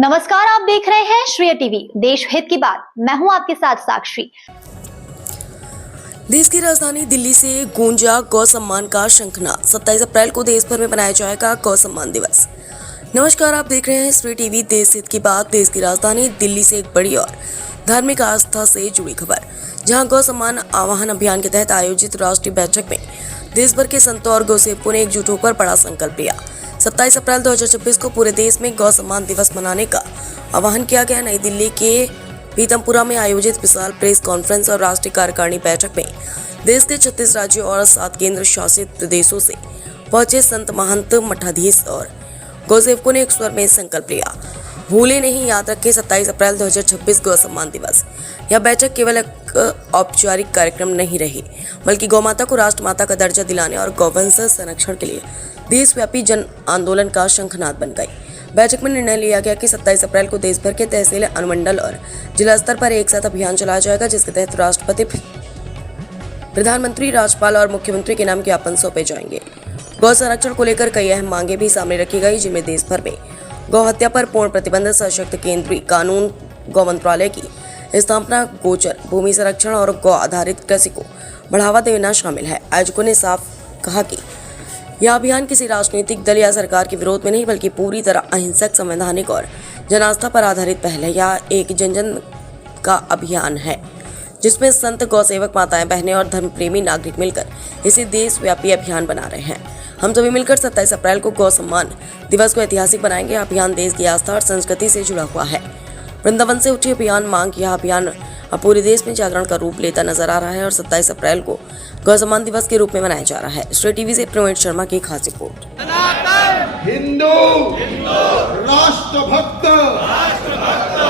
नमस्कार, आप देख रहे हैं श्रेय टीवी, देश हित की बात। मैं हूं आपके साथ साक्षी। देश की राजधानी दिल्ली से गूंजा गौ सम्मान का शंखनाद। 27 अप्रैल को देश भर में मनाया जाएगा गौ सम्मान दिवस। नमस्कार, आप देख रहे हैं श्रेय टीवी, देश हित की बात। देश की राजधानी दिल्ली से एक बड़ी और धार्मिक आस्था से जुड़ी खबर, जहां गौ सम्मान आह्वान अभियान के तहत आयोजित राष्ट्रीय बैठक में देश भर के संतों और गौसेवकों ने एकजुट होकर बड़ा संकल्प लिया। 27 अप्रैल 2026 को पूरे देश में गौ सम्मान दिवस मनाने का आह्वान किया गया। नई दिल्ली के पीतमपुरा में आयोजित विशाल प्रेस कॉन्फ्रेंस और राष्ट्रीय कार्यकारिणी बैठक में देश के 36 राज्यों और 7 केंद्र शासित प्रदेशों से पहुंचे संत, महंत, मठाधीश और गौसेवकों ने एक स्वर में संकल्प लिया। भूले नहीं, याद रखें 27 अप्रैल 2026 गौ सम्मान दिवस। यह बैठक केवल एक औपचारिक कार्यक्रम नहीं रही, बल्कि गौमाता को राष्ट्रमाता का दर्जा दिलाने और गौवंश संरक्षण के लिए देशव्यापी जन आंदोलन का शंखनाद बन गई। बैठक में निर्णय लिया गया कि 27 अप्रैल को देश भर के तहसील, अनुमंडल और जिला स्तर पर एक साथ अभियान चलाया जाएगा, जिसके तहत राष्ट्रपति, प्रधानमंत्री, राज्यपाल और मुख्यमंत्री के नाम ज्ञापन सौंपे जाएंगे। गौ संरक्षण को लेकर कई अहम मांगे भी सामने रखी गई, जिनमें देश भर में गौ हत्या पर पूर्ण प्रतिबंध, सशक्त केंद्रीय कानून, गौ मंत्रालय की स्थापना, गोचर भूमि संरक्षण और गौ आधारित कृषि को बढ़ावा देना शामिल है। आयोजकों ने साफ कहा कि यह अभियान किसी राजनीतिक दल या सरकार के विरोध में नहीं, बल्कि पूरी तरह अहिंसक, संवैधानिक और जन आस्था पर आधारित पहल है। यह एक जन जन का अभियान है, जिसमें संत, गौसेवक, माताएं, बहनें और धर्म प्रेमी नागरिक मिलकर इसे देशव्यापी अभियान बना रहे हैं। हम सभी मिलकर 27 अप्रैल को गौ सम्मान दिवस को ऐतिहासिक बनाएंगे। अभियान देश की आस्था और संस्कृति से जुड़ा हुआ है। वृंदावन से उठी अभियान मांग, यह अभियान अब पूरे देश में जागरण का रूप लेता नजर आ रहा है और 27 अप्रैल को गौ सम्मान दिवस के रूप में मनाया जा रहा है। श्रेय टीवी से प्रवीण शर्मा की खास रिपोर्ट। हिंदू राष्ट्रभक्त,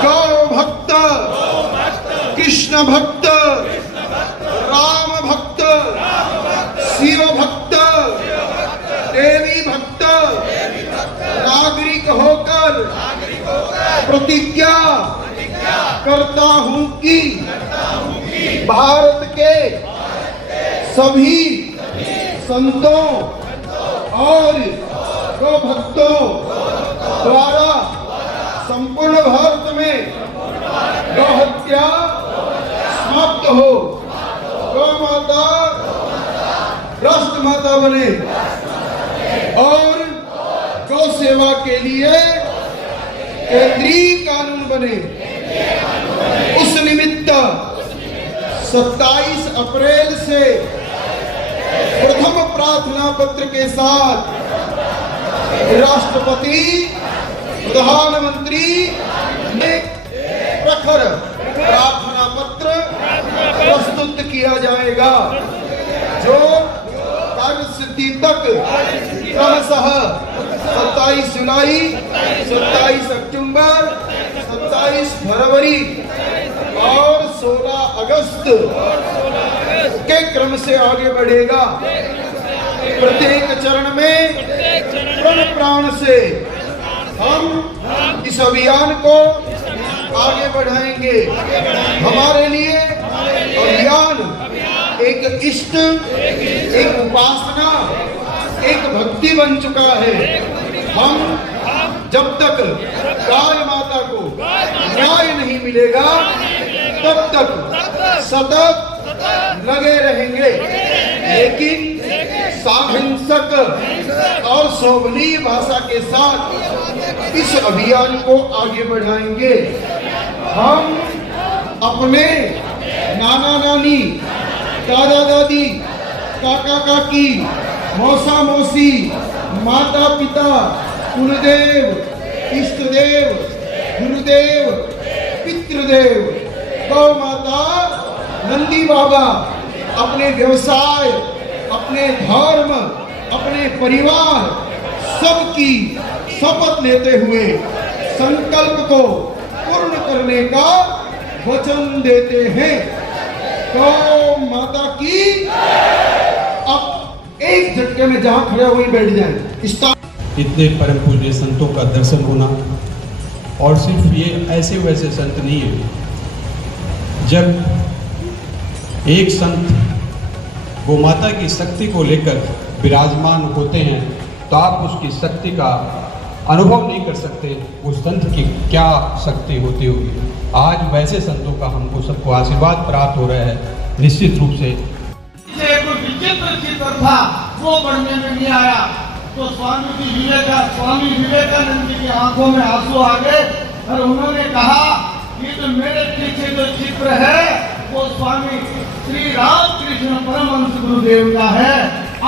गौ भक्त, कृष्ण भक्त, राम भक्त, शिव भक्त, देवी भक्त, नागरिक होकर प्रतिज्ञा करता हूं कि भारत के सभी संतों और गौ भक्तों द्वारा संपूर्ण भारत में गौ हत्या समाप्त हो, गौ माता राष्ट्र माता बने और गौ सेवा के लिए केंद्रीय कानून बने। उस निमित्त 27 अप्रैल से प्रथम प्रार्थना पत्र के साथ राष्ट्रपति, प्रधानमंत्री ने प्रखर प्रार्थना पत्र प्रस्तुत किया जाएगा, जो कार्यसिद्धि तक क्रमशः 27 जुलाई, 27 अक्टूबर, 27 फरवरी और 16 अगस्त के क्रम से आगे बढ़ेगा। प्रत्येक चरण में प्रण प्राण से हम इस अभियान को आगे बढ़ाएंगे। हमारे लिए अभियान एक इष्ट, एक उपासना, एक भक्ति बन चुका है। हम जब तक गाय माता को न्याय नहीं मिलेगा, तब तक सतत लगे रहेंगे, लेकिन साहिंसक और शोभनीय भाषा के साथ इस अभियान को आगे बढ़ाएंगे। हम अपने नाना नानी, दादा दादी, काका काकी, मौसा मौसी, माता पिता, कुलदेव, इष्टदेव, गुरुदेव, पितृदेव, गौ माता, नंदी बाबा, अपने व्यवसाय, अपने धर्म, अपने परिवार, सबकी शपथ लेते हुए संकल्प को पूर्ण करने का वचन देते हैं। गौ माता की। अब एक झटके में जहां खड़े वहीं बैठ जाए। इतने परम पूज्य संतों का दर्शन होना, और सिर्फ ये ऐसे वैसे संत नहीं है। जब एक संत गोमाता की शक्ति को लेकर विराजमान होते हैं, तो आप उसकी शक्ति का अनुभव नहीं कर सकते उस संत की क्या शक्ति होती होगी। आज वैसे संतों का हमको सबको आशीर्वाद प्राप्त हो रहा है निश्चित रूप से। एक विचित्र चित्र था वो बढ़ने में नहीं आया तो स्वामी विवेकानंद जी की आंखों में आंसू आ गए और उन्होंने कहा कि जो मेरे पीछे जो चित्र है वो स्वामी श्री रामकृष्ण परमहंस गुरुदेव का है।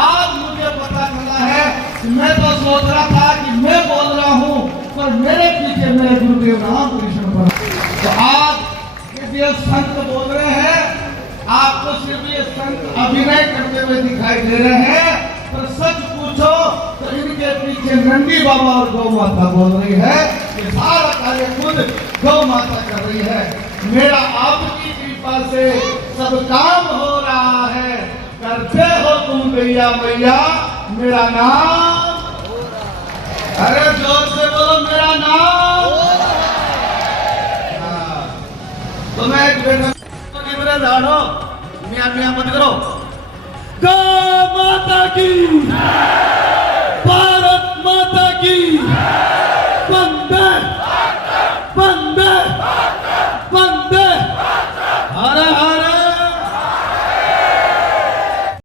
आज मुझे पता चला है कि मैं तो सोच रहा था कि मैं बोल रहा हूँ पर मेरे पीछे मेरे गुरुदेव रामकृष्ण परमहंस। तो आज ये संत बोल रहे हैं, आपको सिर्फ ये संत अभिनय करते हुए दिखाई दे रहे हैं पर सच पूछो तो इनके पीछे नंदी बाबा और गौ माता बोल रही है। ये सारा कार्य खुद गौ माता कर रही है। मेरा आपकी कृपा से सब काम हो रहा है। करते हो तुम गैया मैया मेरा नाम, अरे जोर से बोलो मेरा नाम। तो मैं एक बेटा झाड़ो मियां मत करो। गौ माता की